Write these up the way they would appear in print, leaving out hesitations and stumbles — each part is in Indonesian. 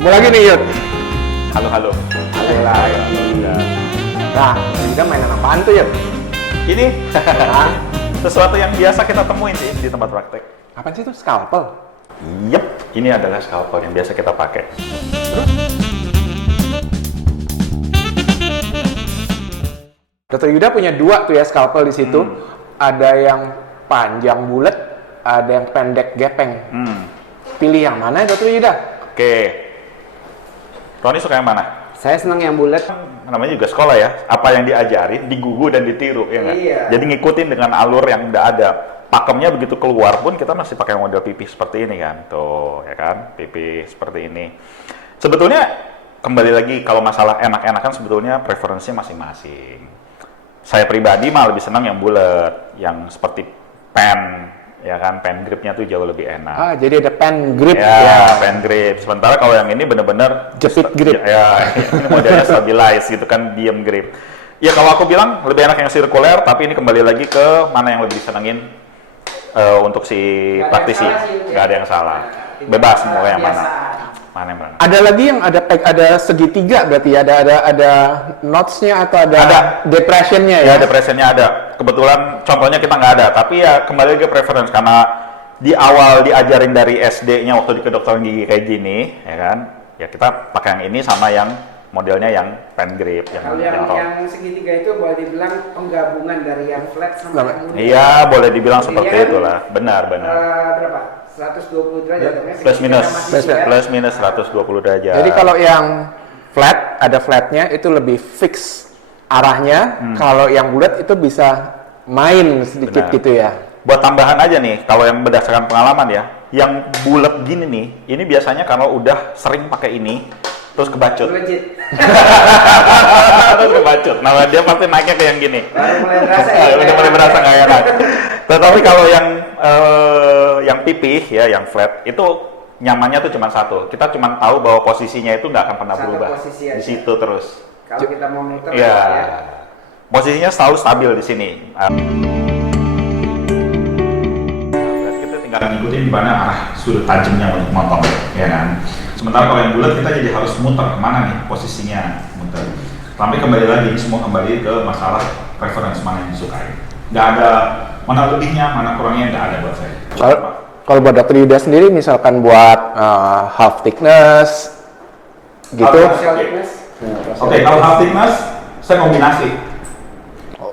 Ketemu lagi nih Yud. Halo. Halo lagi. Nah, kita mainan apaan tuh Yud? Ini sesuatu yang biasa kita temuin sih di tempat praktek. Apaan sih itu? Scalpel? Yep, ini adalah scalpel yang biasa kita pakai. Dr. Yuda punya dua tuh ya scalpel di situ. Ada yang panjang bulat, ada yang pendek gepeng. Pilih yang mana Dr. Yuda? Oke. Roni suka yang mana? Saya senang yang bulat. Namanya juga sekolah ya. Apa yang diajarin, digugu dan ditiru, ya nggak? Iya. Jadi ngikutin dengan alur yang udah ada. Pakemnya begitu keluar pun kita masih pakai model pipih seperti ini kan. Tuh, ya kan? Pipih seperti ini. Sebetulnya, kembali lagi kalau masalah enak-enakan sebetulnya preferensinya masing-masing. Saya pribadi mah lebih senang yang bulat, yang seperti pen, ya kan? Pen gripnya tuh jauh lebih enak. Ah, jadi ada pen grip Ya, pen grip. Sementara kalau yang ini bener-bener Jepit grip. Ya, ini modelnya stabilize gitu kan, diem grip. Ya kalau aku bilang lebih enak yang sirkuler, tapi ini kembali lagi ke mana yang lebih disenengin untuk si praktisi. Nggak ada yang salah. Bebas mau yang mana. Mana yang mana. Ada lagi yang ada segitiga berarti ada knots-nya atau ada depression-nya ya? Ya, depressionnya ada. Kebetulan contohnya kita nggak ada, tapi ya kembali lagi ke preference karena di awal diajarin dari SD-nya waktu di kedokteran gigi kayak gini, ya kan? Ya kita pakai yang ini sama yang modelnya yang pen grip, Kalau yang round. yang segitiga itu boleh dibilang penggabungan dari yang flat sama yang bulat. Iya, boleh dibilang seperti Kemudian, itulah. Benar. Berapa? 120 derajat. Plus minus, Segitiga plus minus 120 derajat. Jadi kalau yang flat, ada flatnya itu lebih fix arahnya. Kalau yang bulat itu bisa main sedikit Benar. gitu ya. Buat tambahan aja nih, kalau yang berdasarkan pengalaman ya, yang bulat gini nih, ini biasanya kalau udah sering pakai ini, terus kebacut. Legit. Terus kebacut. Nah, dia pasti naiknya ke yang gini. Baru mulai berasa ya. Udah mulai berasa nggak enak. Tetapi kalau yang pipih ya, yang flat, itu nyamannya tuh cuma satu. Kita cuma tahu bahwa posisinya itu nggak akan pernah Satu berubah. posisi aja. Di situ terus. Kalau kita mau muter Iya. ya. Posisinya selalu stabil di sini. Kita tinggal ngikutin di mana arah sudut tajamnya untuk motong, ya kan. Sementara kalau yang bulat kita jadi harus muter kemana nih posisinya muter. Tapi kembali lagi ini semua kembali ke masalah preference mana yang disukai. Nggak ada mana lebihnya, mana kurangnya nggak ada buat saya. Kalau buat Dr. Yuda sendiri misalkan buat half thickness gitu. Partial thickness. Oke, kalau half thickness saya kombinasi.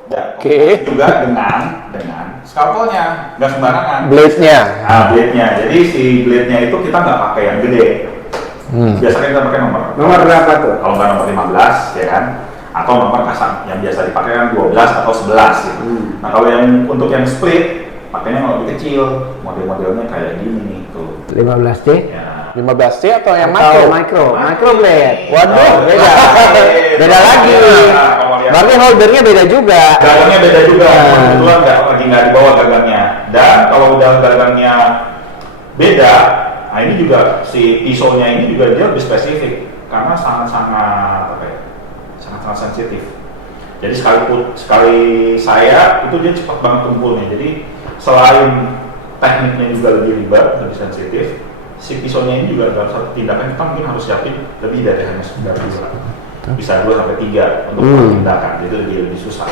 Oke. Juga dengan scalpelnya, nggak sembarangan. Blade-nya. Nah, blade-nya. Jadi si blade-nya itu kita nggak pakai yang gede. Biasanya kita pakai nomor. Nomor berapa tuh? Kalau nggak nomor 15, ya kan? Atau nomor kasar. Yang biasa dipakai kan 12 atau 11 gitu. Nah, kalau yang untuk yang split, pakainya yang lebih kecil. Model-modelnya kayak gini nih tuh. 15C. Ya. 15C atau yang Atau micro? micro blade. Waduh, beda. Beda lagi. Berarti holdernya beda juga. Gagangnya beda juga, kebetulan nggak di bawah gagangnya. Dan kalau udah gagangnya beda, nah ini juga si pisaunya ini juga dia lebih spesifik karena sangat sensitif. Jadi sekali saya itu dia cepat banget tumpulnya. Jadi selain tekniknya juga lebih ribet, lebih sensitif, si pisaunya ini juga dalam satu tindakan kita mungkin harus siapin lebih dari hanya sekedar dua. Bisa 2 sampai 3 untuk tindakan, jadi lebih susah.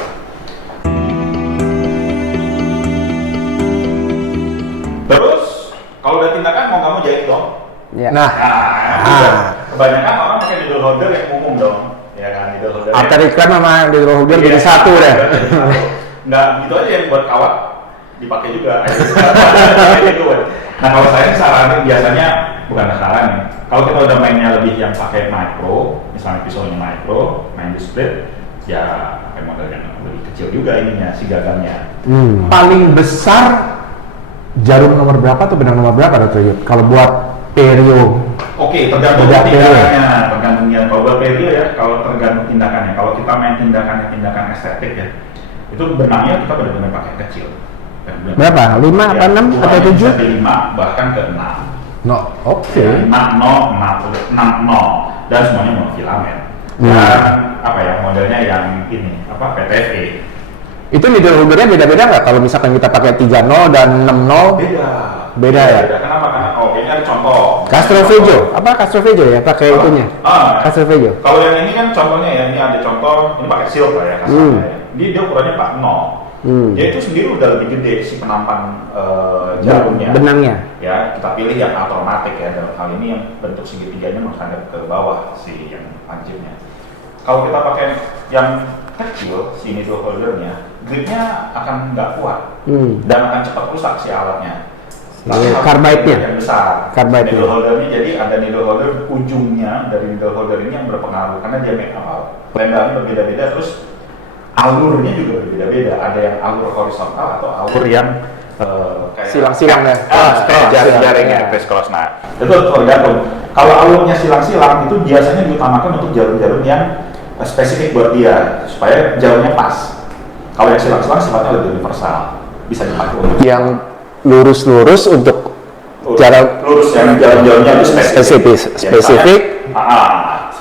Terus kalau udah tindakan mau nggak mau jahit dong. Ya. Nah, Kebanyakan orang pakai needle holder yang umum dong, ya kan needle holder. arteriklan sama needle holder jadi satu deh. Nggak gitu aja yang buat kawat dipakai juga. Nah kalau saya saranin biasanya bukan saranin. Kalau kita udah mainnya lebih yang pakai micro, misalnya pisaunya micro, main di split, ya pakai model yang lebih kecil juga ininya, si gagangnya. Paling besar jarum nomor berapa tuh, benang nomor berapa Dr. Yud? Kalau buat perio. Oke, tergantung Beda tindakannya, tergantungnya. Kalau buat perio ya, kalau tergantung tindakannya. Kalau kita main tindakan estetik ya, itu benangnya kita benar-benar pakai kecil. Berapa? 5 apa 6 atau 7? Bisa di 5 bahkan ke 6. No, oke. 5, 0, 6, 0 dan semuanya monofilamen. Dan apa ya modelnya yang ini apa PTFE. Itu needle holdernya beda-beda nggak? Kalau misalkan kita pakai 30 dan 60? Beda. Beda ya? Beda. Kenapa? Karena ini ada contoh. Castrovejo, apa Castrovejo ya pakai itunya? Castrovejo. Kalau yang ini kan contohnya ya, ini ada contoh, ini pakai silk lah ya kasarnya ya. Dia ukurannya 40. Dia itu sendiri udah lebih gede si penampan jarumnya. Benangnya. Ya, kita pilih yang automatic ya, dalam hal ini yang bentuk segitiganya menghadap ke bawah si yang lancipnya. Kalau kita pakai yang kecil, si needle holdernya, gripnya akan nggak kuat dan akan cepat rusak si alatnya. Carbide-nya? Yang besar. Carbide-nya. Needle holdernya, jadi ada needle holder ujungnya dari needle holder ini yang berpengaruh karena dia lebarnya berbeda-beda, terus alurnya juga berbeda-beda. Ada yang alur horizontal atau alur yang kayak silang-silang ya. jaring-jaringnya viscose. Nah, itu tergantung. Kalau alurnya silang-silang itu biasanya diutamakan untuk jarum-jarum yang spesifik buat dia supaya jarumnya pas. Kalau yang silang-silang sifatnya lebih universal, bisa dipakai untuk Yang lurus-lurus untuk jarak lurus yang jarum-jarumnya itu spesifik.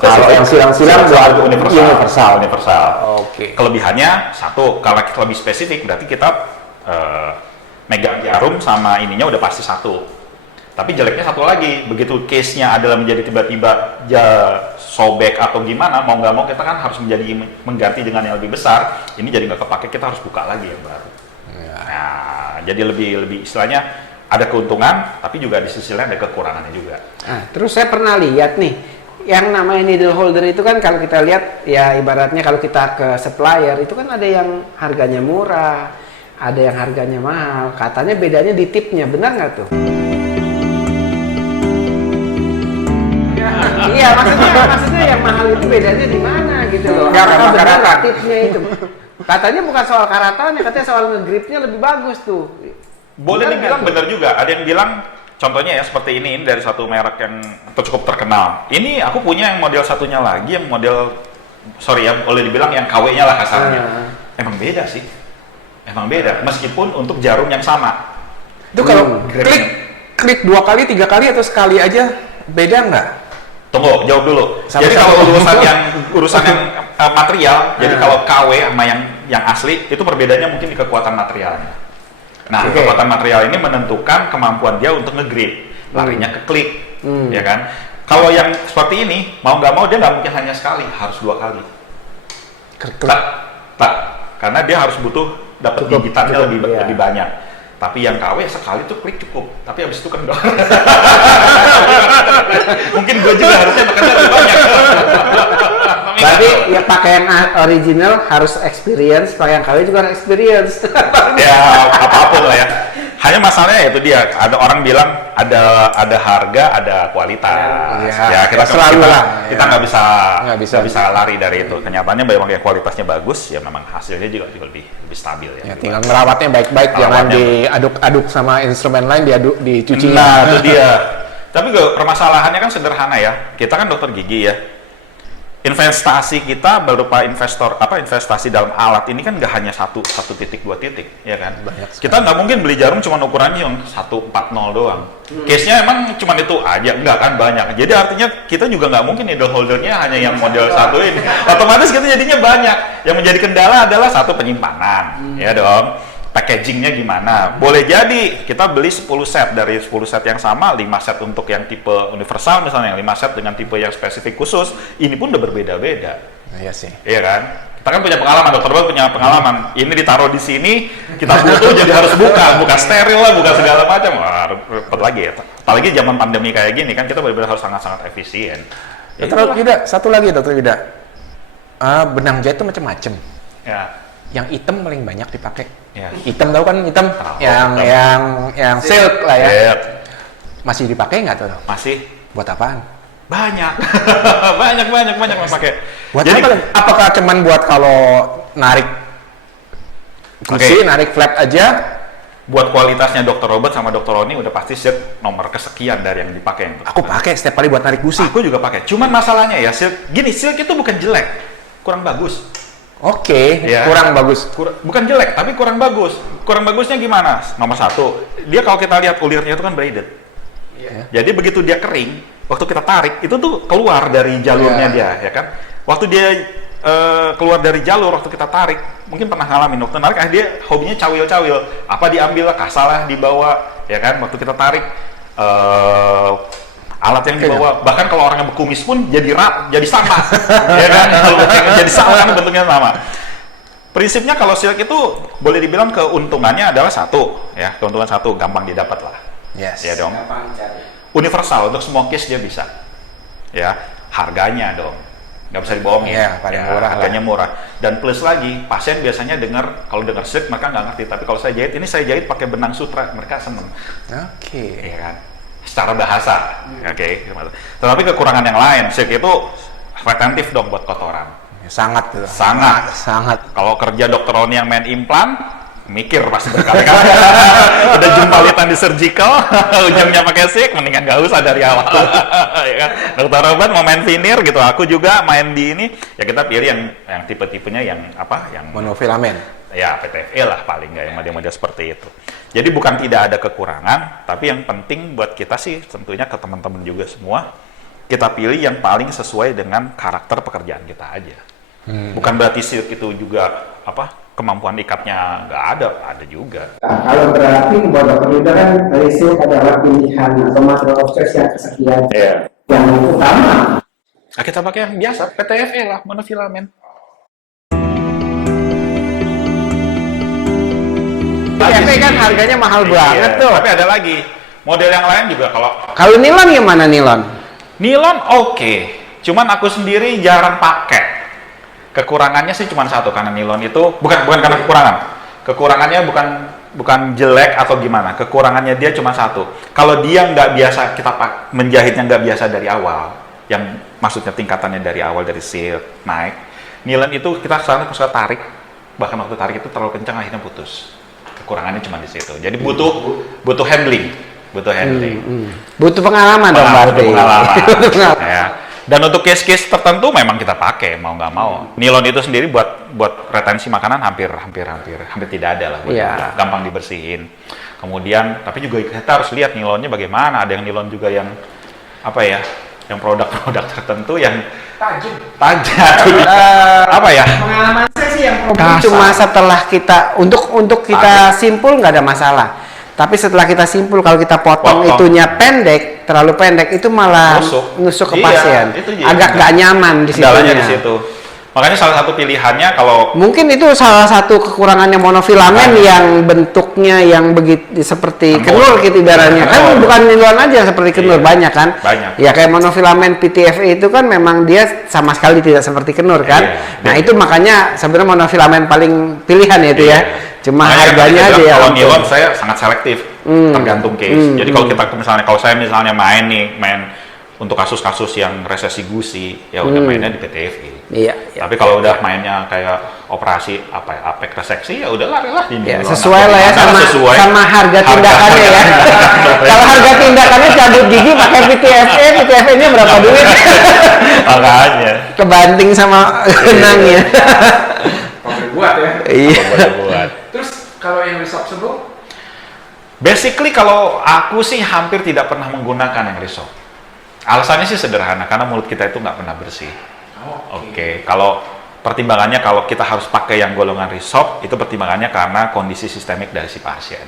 Kalau yang silang-silang buat universal. Oke. Kelebihannya satu, kalau kita lebih spesifik berarti kita megang jarum sama ininya udah pasti satu. Tapi jeleknya satu lagi, begitu case-nya adalah menjadi tiba-tiba sobek atau gimana, mau nggak mau kita kan harus mengganti dengan yang lebih besar. Ini jadi nggak kepake, kita harus buka lagi yang baru. Nah, jadi lebih istilahnya ada keuntungan, tapi juga di sisi lain ada kekurangannya juga. Nah, terus saya pernah lihat nih, yang namanya needle holder itu kan kalau kita lihat ya ibaratnya kalau kita ke supplier itu kan ada yang harganya murah, ada yang harganya mahal. Katanya bedanya di tipnya, benar nggak tuh? Iya, maksudnya yang mahal itu bedanya di mana gitu loh. Apakah benar tipnya itu? Katanya bukan soal karatannya, katanya soal ngegripnya lebih bagus tuh. Boleh dibilang benar juga. Ada yang bilang, contohnya ya seperti ini dari satu merek yang cukup terkenal. Ini aku punya yang model satunya lagi, yang model, boleh dibilang yang KW-nya lah kasarnya. Emang beda sih. Emang beda, meskipun untuk jarum yang sama. Itu kalau klik 2 kali, 3 kali atau sekali aja beda nggak? Tunggu, jawab dulu. Jadi kalau urusan yang material, jadi kalau KW sama yang asli itu perbedaannya mungkin di kekuatan materialnya. Nah, kekuatan material ini menentukan kemampuan dia untuk nge-grip, larinya ke klik, ya kan? Kalau yang seperti ini, mau nggak mau dia nggak mungkin hanya sekali, harus 2 kali. Karena dia harus butuh dapat gigitannya lebih banyak. Tapi yang KW sekali tuh klik cukup, tapi habis itu kendor. Mungkin gue juga harusnya makannya lebih banyak. Berarti ya pakai yang original harus experience, pakai yang KW juga harus experience. Ya apapun lah ya. Hanya masalahnya itu dia, ada orang bilang ada harga, ada kualitas. Ya kita selalu kita nggak bisa lari dari itu. Kenyataannya memang yang kualitasnya bagus, ya memang hasilnya juga lebih stabil ya. Tinggal merawatnya baik-baik, jangan diaduk-aduk sama instrumen lain, dicuci. Nah itu dia. Tapi permasalahannya kan sederhana ya. Kita kan dokter gigi ya. Investasi kita berupa investasi dalam alat ini kan nggak hanya satu titik, 2 titik, ya kan? Kita nggak mungkin beli jarum cuma ukurannya yang 140 doang. Case-nya emang cuma itu aja, nggak kan banyak. Jadi artinya kita juga nggak mungkin needle holdernya hanya yang model satu ini. Otomatis kita jadinya banyak. Yang menjadi kendala adalah satu penyimpanan, ya dong. Packagingnya gimana? Boleh jadi kita beli 10 set, dari 10 set yang sama, 5 set untuk yang tipe universal misalnya, 5 set dengan tipe yang spesifik khusus, ini pun udah berbeda-beda. Iya sih. Iya kan? Kita kan punya pengalaman, dokter Bob punya pengalaman. Ini ditaruh di sini, kita butuh jadi harus buka steril lah, buka segala macam. Wah, repot lagi ya. Apalagi zaman pandemi kayak gini kan kita benar-benar harus sangat-sangat efisien. Dokter Yuda, satu lagi Dokter Yuda. Benang jahit itu macam-macam. Ya. Yang hitam paling banyak dipakai. Ya. Hitam tahu kan hitam? Yang silk lah ya. Yep. Masih dipakai nggak tuh? Masih. Buat apaan? Banyak. banyak pakai. Buat jadi, apakah cuman buat kalau narik kursi, narik flap aja? Buat kualitasnya Dr. Robert sama Dr. Roni udah pasti silk nomor kesekian dari yang dipakai. Aku pakai setiap kali buat narik gusi. Aku juga pakai. Cuman masalahnya ya silk itu bukan jelek, kurang bagus. Kurang bagus. Bukan jelek, tapi kurang bagus. Kurang bagusnya gimana? Nomor 1, dia kalau kita lihat ulirnya itu kan braided. Jadi begitu dia kering, waktu kita tarik itu tuh keluar dari jalurnya dia, ya kan? Waktu dia keluar dari jalur, waktu kita tarik, mungkin pernah ngalamin waktu narik, dia hobinya cawil-cawil. Apa diambil lah, kasalah dibawa, ya kan? Waktu kita tarik, alat yang dibawa. Bahkan kalau orang yang berkumis pun jadi sama. Ya kan? Kalau jadi sama kan bentuknya sama. Prinsipnya kalau silk itu boleh dibilang keuntungannya adalah satu, ya, keuntungan satu, gampang didapat lah. Yes. Ya dong. Universal untuk semua case dia bisa. Ya, harganya dong. Nggak bisa dibohongin. Iya, paling murah lah. Harganya murah. Dan plus lagi, pasien biasanya kalau dengar silk mereka nggak ngerti. Tapi kalau saya jahit pakai benang sutra, mereka seneng. Oke. Iya kan? Secara bahasa. Oke. Tetapi kekurangan yang lain, silk itu retentif dong buat kotoran. Sangat tuh. Sangat. Kalau kerja dokter Roni yang main implan, mikir pasti berkali-kali. Udah jumpalitan di surgical, ujungnya pakai silk, mendingan nggak usah dari awal. Ya kan? Dokter Robert mau main veneer gitu, aku juga main di ini. Ya kita pilih yang tipe-tipenya yang apa? Yang monofilamen. Ya PTFE lah paling nggak yang model-model seperti itu. Jadi bukan tidak ada kekurangan, tapi yang penting buat kita sih tentunya ke teman-teman juga semua, kita pilih yang paling sesuai dengan karakter pekerjaan kita aja. Bukan berarti silk itu juga kemampuan ikatnya nggak ada juga. Nah, kalau berarti buat dokter Yuda kan dari silk adalah pilihan atau material of choice yang kesekian. Yang utama. Nah, kita pakai yang biasa, PTFE lah, monofilamen. PTFE kan harganya mahal banget tuh. Tapi ada lagi model yang lain juga Kalau nilon gimana nilon? Nilon oke. Cuman aku sendiri jarang pakai. Kekurangannya sih cuma satu, karena nilon itu bukan karena kekurangan. Kekurangannya bukan jelek atau gimana. Kekurangannya dia cuma satu. Kalau dia nggak biasa menjahitnya nggak biasa dari awal, yang maksudnya tingkatannya dari awal dari silk naik, nilon itu kita sekarang bisa tarik, bahkan waktu tarik itu terlalu kencang akhirnya putus. Kekurangannya cuma di situ. Jadi butuh handling. Butuh pengalaman dong berarti. Butuh pengalaman. Ya. Dan untuk case-case tertentu memang kita pakai mau nggak mau. Nilon itu sendiri buat retensi makanan hampir tidak ada lah. Gampang dibersihin. Kemudian tapi juga kita harus lihat nilonnya bagaimana. Ada yang nilon juga yang yang produk-produk tertentu yang tajam. Pengalaman saya sih yang cuma setelah kita untuk kita simpul nggak ada masalah. Tapi setelah kita simpul, kalau kita potong itunya terlalu pendek, itu malah nusuk ke pasien. Agak nggak nyaman di situ. Makanya salah satu pilihannya kalau mungkin itu salah satu kekurangannya monofilamen yang bentuknya yang begitu seperti kenur gitu ibaratnya. Kan bukan nilon aja seperti kenur, banyak kan? Banyak. Ya kayak monofilamen PTFE itu kan memang dia sama sekali tidak seperti kenur kan? Nah, itu makanya sebenarnya monofilamen paling pilihan ya itu ya. Cuma harganya aja ya. Kalau nilon saya sangat selektif, tergantung case. Jadi kalau saya misalnya main untuk kasus-kasus yang resesi gusi, ya udah mainnya di PTFE. Iya. Tapi kalau udah mainnya kayak operasi apek reseksi, ya udah lari lah di nilon. Sesuai lah ya sama harga tindakannya ya. Kalau harga tindakannya cabut gigi pakai PTFE-nya berapa duit? Makanya. Kebanting sama benangnya. Boleh buat ya. Iya. Buat. Terus kalau yang resorbable? Basically kalau aku sih hampir tidak pernah menggunakan yang resorb. Alasannya sih sederhana, karena mulut kita itu nggak pernah bersih. Oke. Kalau pertimbangannya kalau kita harus pakai yang golongan resorb, itu pertimbangannya karena kondisi sistemik dari si pasien.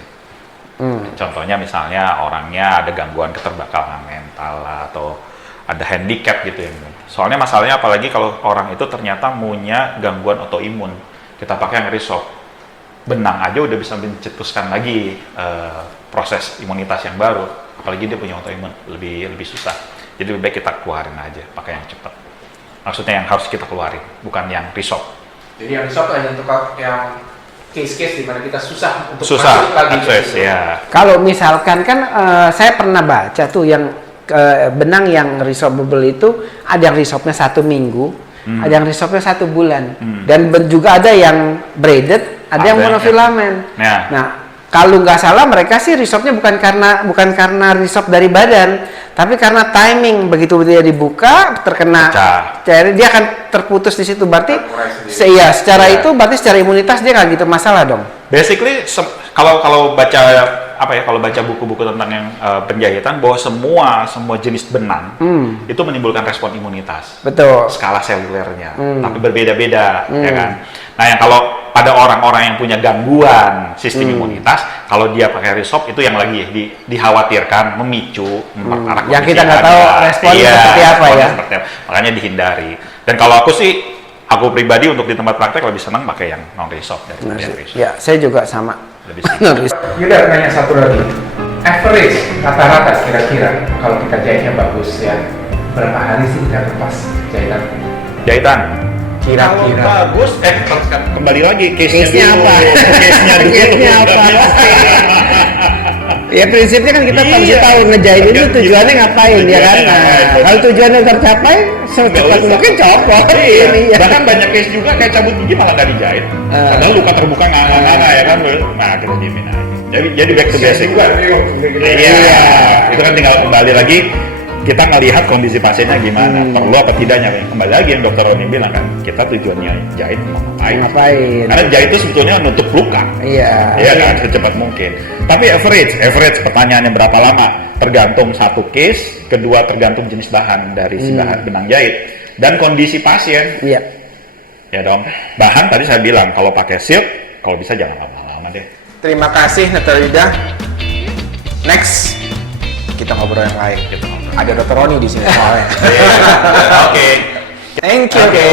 Contohnya misalnya orangnya ada gangguan keterbatasan mental atau ada handicap gitu ya. Soalnya masalahnya apalagi kalau orang itu ternyata punya gangguan autoimun, kita pakai yang resorb. Benang aja udah bisa mencetuskan lagi proses imunitas yang baru, apalagi dia punya autoimun, lebih susah. Jadi lebih baik kita keluarin aja, pakai yang cepat. Maksudnya yang harus kita keluarin, bukan yang resorb. Jadi yang resorb hanya untuk yang case-case di mana kita susah masuk lagi. Ya. Kalau misalkan kan saya pernah baca tuh yang benang yang resorbable itu ada yang resorbnya 1 minggu, ada yang resorbnya 1 bulan, dan juga ada yang braided, ada yang monofilamen. Nah, kalau nggak salah mereka sih resorbnya bukan karena resorb dari badan, tapi karena timing, begitu dia dibuka terkena cair, dia akan terputus di situ. Berarti secara itu berarti secara imunitas dia nggak gitu masalah dong. Basically kalau baca buku-buku tentang yang penjahitan, bahwa semua jenis benang itu menimbulkan respon imunitas. Betul. Skala selulernya, tapi berbeda-beda, ya kan. Nah, yang kalau pada orang-orang yang punya gangguan sistem imunitas, kalau dia pakai resop itu yang lagi dikhawatirkan memicu arah Yang kondisi kita nggak ada. tahu responnya seperti apa responnya ya. seperti apa. Makanya dihindari. Dan kalau aku pribadi untuk di tempat praktek lebih senang pakai yang non resop daripada yang resop. Ya, saya juga sama. Lebih simpel. Yuda nanya satu lagi. Average rata-rata kira-kira kalau kita jahitnya bagus ya, berapa hari sih kita lepas jahitan? Jahitan. Kira-kira. Kalau bagus, kembali lagi Case-nya apa? Case-nya dulu. Case-nya apa? Ya prinsipnya kan kita harus tahu ngejahit itu tujuannya ngapain ya kan. Nah, kalau tujuannya tercapai, secepat mungkin copot. Ini ya. Bahkan banyak case juga kayak cabut gigi malah nggak dijahit. Padahal luka terbuka nganga-nganga ya kan. Nah kita diemin aja. Jadi back to basic. Iya. Itu kan tinggal kembali lagi. Kita ngelihat kondisi pasiennya gimana, perlu apa tidaknya. Kembali lagi yang dokter Roni bilang kan, kita tujuannya jahit mau ngapain? Karena jahit itu sebetulnya nutup luka. Iya. Iya kan, secepat mungkin. Tapi average pertanyaannya berapa lama? Tergantung satu case, kedua tergantung jenis bahan dari si bahan benang jahit dan kondisi pasien. Iya. Ya dong. Bahan tadi saya bilang kalau pakai silk, kalau bisa jangan lama-lama deh. Terima kasih Dr. Yuda. Next kita ngobrol yang lain. Ada Dr. Roni di sini soalnya. Oke. Thank you. Oke.